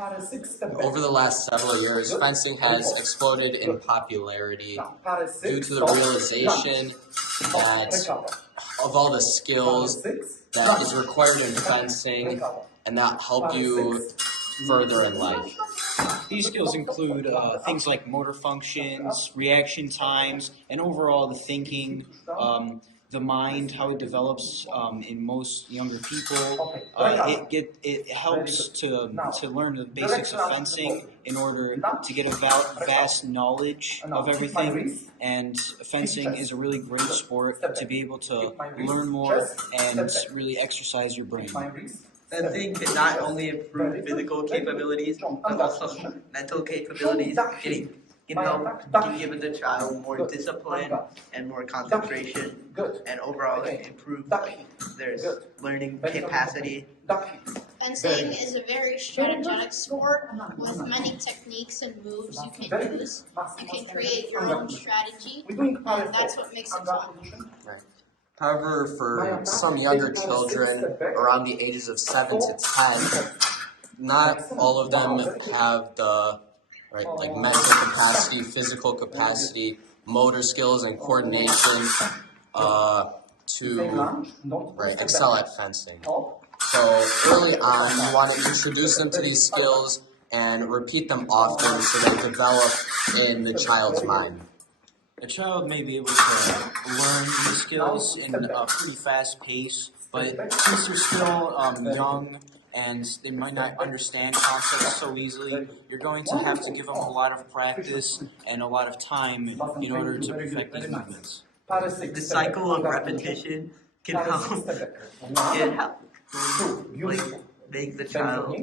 Over the last several years, fencing has exploded in popularity due to the realization that of all the skills that is required in fencing and that help you further in life. These skills include things like motor functions, reaction times, and overall the thinking, the mind, how it develops in most younger people. It helps to learn the basics of fencing in order to get a vast knowledge of everything. And fencing is a really great sport to be able to learn more and really exercise your brain. Fencing can not only improve physical capabilities, but also mental capabilities. It can give the child more discipline and more concentration, and overall improve their learning capacity. Fencing is a very strategic sport with many techniques and moves you can use. You can create your own strategy, and that's what makes it fun. Right. However, for some younger children around the ages of 7 to 10, not all of them have the mental capacity, physical capacity, motor skills, and coordination to excel at fencing. So early on, you want to introduce them to these skills and repeat them often so they develop in the child's mind. A child may be able to learn these skills in a pretty fast pace, but since they're still young and they might not understand concepts so easily, you're going to have to give them a lot of practice and a lot of time in order to perfect these movements. The cycle of repetition can help make the child.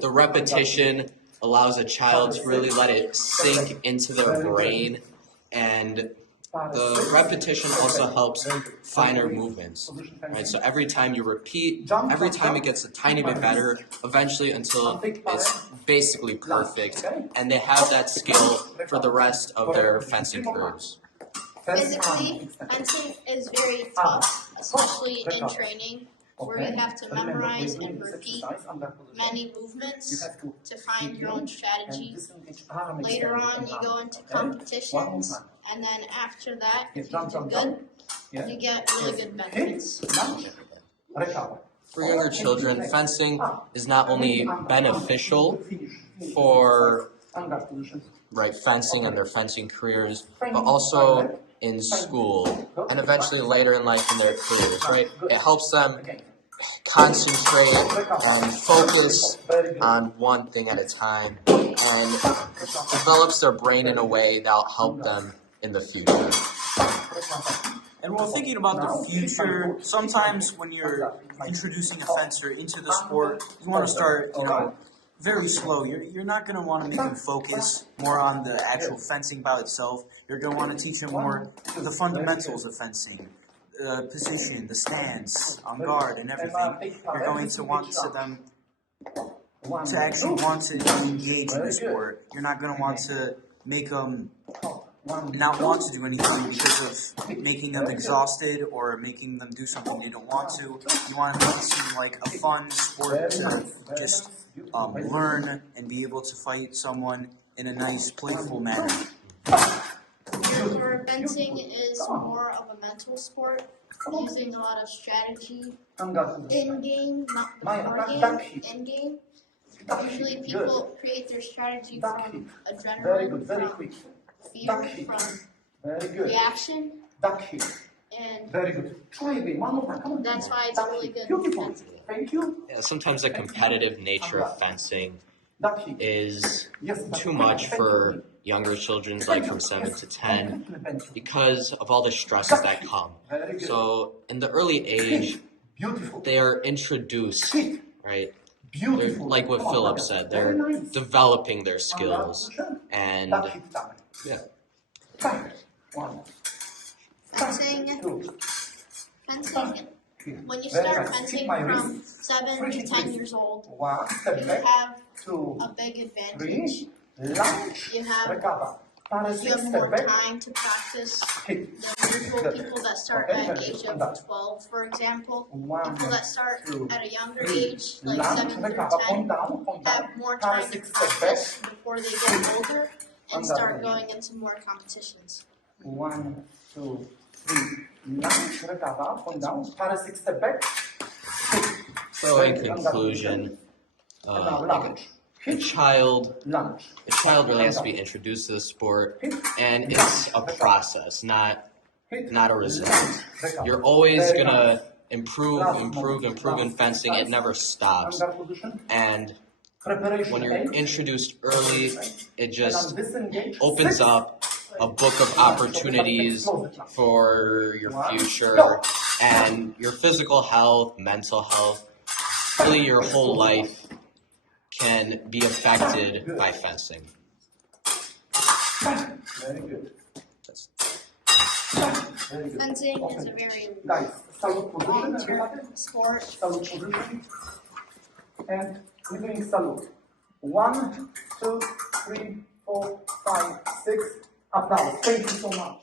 The repetition allows a child to really let it sink into their brain, and the repetition also helps finer movements. Right? So every time you repeat, every time it gets a tiny bit better, eventually until it's basically perfect, and they have that skill for the rest of their fencing careers. Physically, fencing is very tough, especially in training, where you have to memorize and repeat many movements to find your own strategy. Later on, you go into competitions, and then after that, if you do good, you get really good benefits. For younger children, fencing is not only beneficial for fencing and their fencing careers, but also in school and eventually later in life in their careers. Right? It helps them concentrate and focus on one thing at a time, and develops their brain in a way that'll help them in the future. And while thinking about the future, sometimes when you're introducing a fencer into the sport, you want to start, very slow. You're not going to want to make them focus more on the actual fencing bout itself. You're going to want to teach them more the fundamentals of fencing. The position, the stance, on guard, and everything. You're going to want them to actually want to engage in the sport. You're not going to want to make them not want to do anything because of making them exhausted or making them do something they don't want to. You want it to seem like a fun sport to just learn and be able to fight someone in a nice, playful manner. Your fencing is more of a mental sport, using a lot of strategy in-game, not before game, in-game. Usually people create their strategy from adrenaline, from fear, from reaction, and that's why it's really good in fencing. Yeah, sometimes the competitive nature of fencing is too much for younger children, like from 7 to 10, because of all the stresses that come. So in the early age, they are introduced, right? They're, like what Philip said, they're developing their skills, and yeah. Fencing, when you start fencing from 7 to 10 years old, you have a big advantage. You have You have more time to practice than usual. People that start at the age of 12, for example, people that start at a younger age, like 7 through 10, have more time to practice before they get older and start going into more competitions. 1, 2, 3, lunge, recover, up and down, para 6 step back. So in conclusion, a child really has to be introduced to the sport, and it's a process, not a result. You're always gonna improve in fencing. It never stops. And when you're introduced early, it just opens up a book of opportunities for your future and your physical health, mental health, really your whole life can be affected by fencing. Very good. Fencing is a very Guys, salute position. long-term sport. Salute position. And we're doing salute. 1, 2, 3, 4, 5, 6. Applause. Thank you so much.